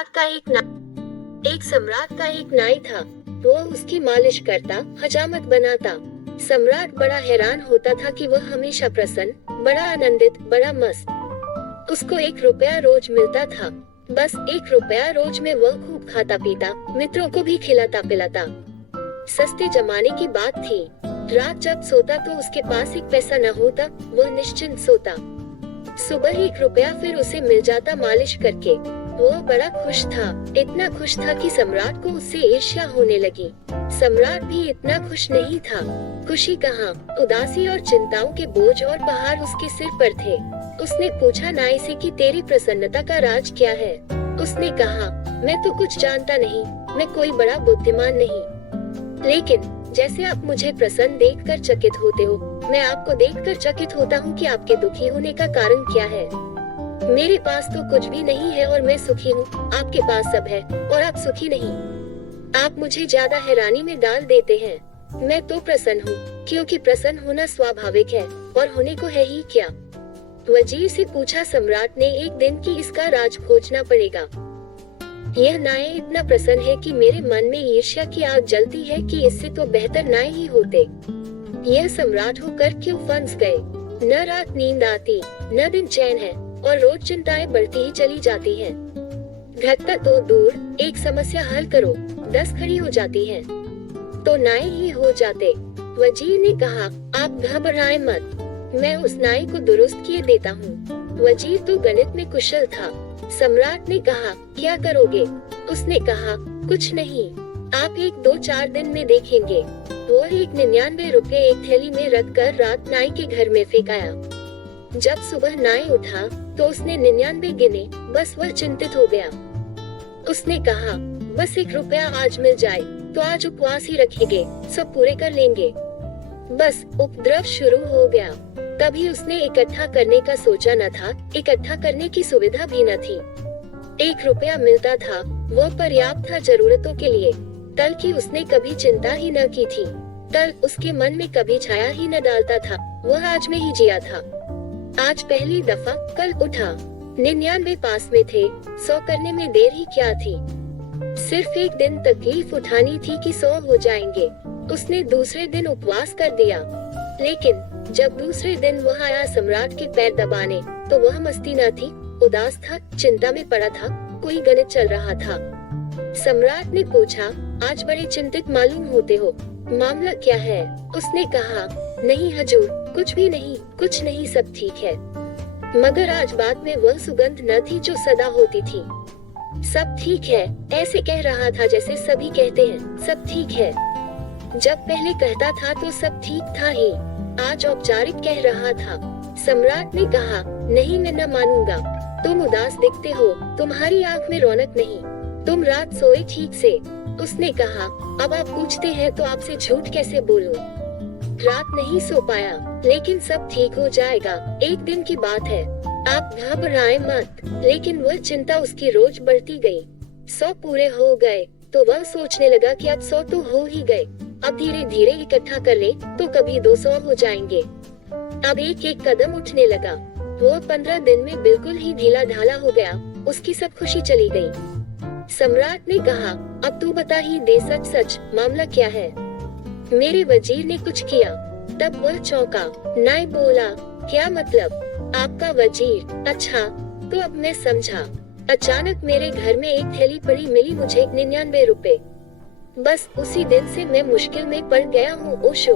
एक सम्राट का एक नाई था। वो उसकी मालिश करता, हजामत बनाता। सम्राट बड़ा हैरान होता था कि वह हमेशा प्रसन्न, बड़ा आनंदित, बड़ा मस्त। उसको 1 रुपया रोज मिलता था। बस 1 रुपया रोज में वह खूब खाता पीता, मित्रों को भी खिलाता पिलाता। सस्ते जमाने की बात थी। रात जब सोता तो उसके पास 1 पैसा न होता, वह निश्चिंत सोता। सुबह 1 रुपया फिर उसे मिल जाता मालिश करके। वो बड़ा खुश था, इतना खुश था कि सम्राट को उससे ईर्ष्या होने लगी। सम्राट भी इतना खुश नहीं था। खुशी कहाँ, उदासी और चिंताओं के बोझ और पहाड़ उसके सिर पर थे। उसने पूछा नाई से कि तेरी प्रसन्नता का राज क्या है। उसने कहा, मैं तो कुछ जानता नहीं, मैं कोई बड़ा बुद्धिमान नहीं, लेकिन जैसे आप मुझे प्रसन्न देखकर चकित होते हो, मैं आपको देखकर चकित होता हूँ कि आपके दुखी होने का कारण क्या है। मेरे पास तो कुछ भी नहीं है और मैं सुखी हूँ, आपके पास सब है और आप सुखी नहीं। आप मुझे ज्यादा हैरानी में डाल देते हैं। मैं तो प्रसन्न हूँ, क्योंकि प्रसन्न होना स्वाभाविक है, और होने को है ही क्या। वजीर से पूछा सम्राट ने एक दिन कि इसका राज खोजना पड़ेगा। यह नाई इतना प्रसन्न है कि मेरे मन में ईर्ष्या की आग जलती है कि इससे तो बेहतर नाई ही होते। यह सम्राट होकर क्यों फंस गए। न रात नींद आती, न दिन चैन है, और रोज चिंताएं बढ़ती ही चली जाती हैं। घटता तो दूर, एक समस्या हल करो, 10 खड़ी हो जाती हैं। तो नाई ही हो जाते। वजीर ने कहा, आप घबराएं मत, मैं उस नाई को दुरुस्त किए देता हूँ। वजीर तो गणित में कुशल था। सम्राट ने कहा, क्या करोगे। उसने कहा, कुछ नहीं, आप 1-2-4 दिन में देखेंगे। वो 99 रुपए एक थैली में रखकर रात नाई के घर में फेंक आया। जब सुबह नाई उठा तो उसने 99 गिने, बस वह चिंतित हो गया। उसने कहा, बस 1 रुपया आज मिल जाए तो आज उपवास ही रखेंगे, सब पूरे कर लेंगे। बस उपद्रव शुरू हो गया। तभी उसने इकट्ठा करने का सोचा न था, इकट्ठा करने की सुविधा भी न थी। 1 रुपया मिलता था, वह पर्याप्त था जरूरतों के लिए। कल की उसने कभी चिंता ही न की थी। कल उसके मन में कभी छाया ही न डालता था, वह आज में ही जिया था। आज पहली दफा कल उठा। 99 पास में थे, 100 करने में देर ही क्या थी। सिर्फ एक दिन तकलीफ उठानी थी कि 100 हो जाएंगे। उसने दूसरे दिन उपवास कर दिया। लेकिन जब दूसरे दिन वह आया सम्राट के पैर दबाने, तो वह मस्ती न थी, उदास था, चिंता में पड़ा था, कोई गणित चल रहा था। सम्राट ने पूछा, आज बड़े चिंतित मालूम होते हो, मामला क्या है। उसने कहा, नहीं हजूर, कुछ भी नहीं, कुछ नहीं, सब ठीक है। मगर आज बात में वह सुगंध न थी जो सदा होती थी। सब ठीक है, ऐसे कह रहा था जैसे सभी कहते हैं, सब ठीक है। जब पहले कहता था तो सब ठीक था ही, आज औपचारिक कह रहा था। सम्राट ने कहा, नहीं, मैं न मानूंगा, तुम उदास दिखते हो, तुम्हारी आंख में रौनक नहीं, तुम रात सोए ठीक से। उसने कहा, अब आप पूछते हैं तो आपसे झूठ कैसे बोलूं। रात नहीं सो पाया, लेकिन सब ठीक हो जाएगा, एक दिन की बात है, आप घबराएं मत। लेकिन वह चिंता उसकी रोज बढ़ती गई। 100 पूरे हो गए तो वह सोचने लगा कि अब 100 तो हो ही गए, अब धीरे धीरे इकट्ठा कर ले तो कभी 200 हो जाएंगे। अब एक एक कदम उठने लगा। वो 15 दिन में बिल्कुल ही ढीला ढाला हो गया, उसकी सब खुशी चली गई। सम्राट ने कहा, अब तू बता ही दे सच सच, मामला क्या है। मेरे वजीर ने कुछ किया। तब वह चौंका। नाई बोला, क्या मतलब, आपका वजीर, अच्छा, तो अब मैं समझा। अचानक मेरे घर में एक थैली पड़ी मिली मुझे 99 रुपए। बस उसी दिन से मैं मुश्किल में पड़ गया हूँ। ओशो।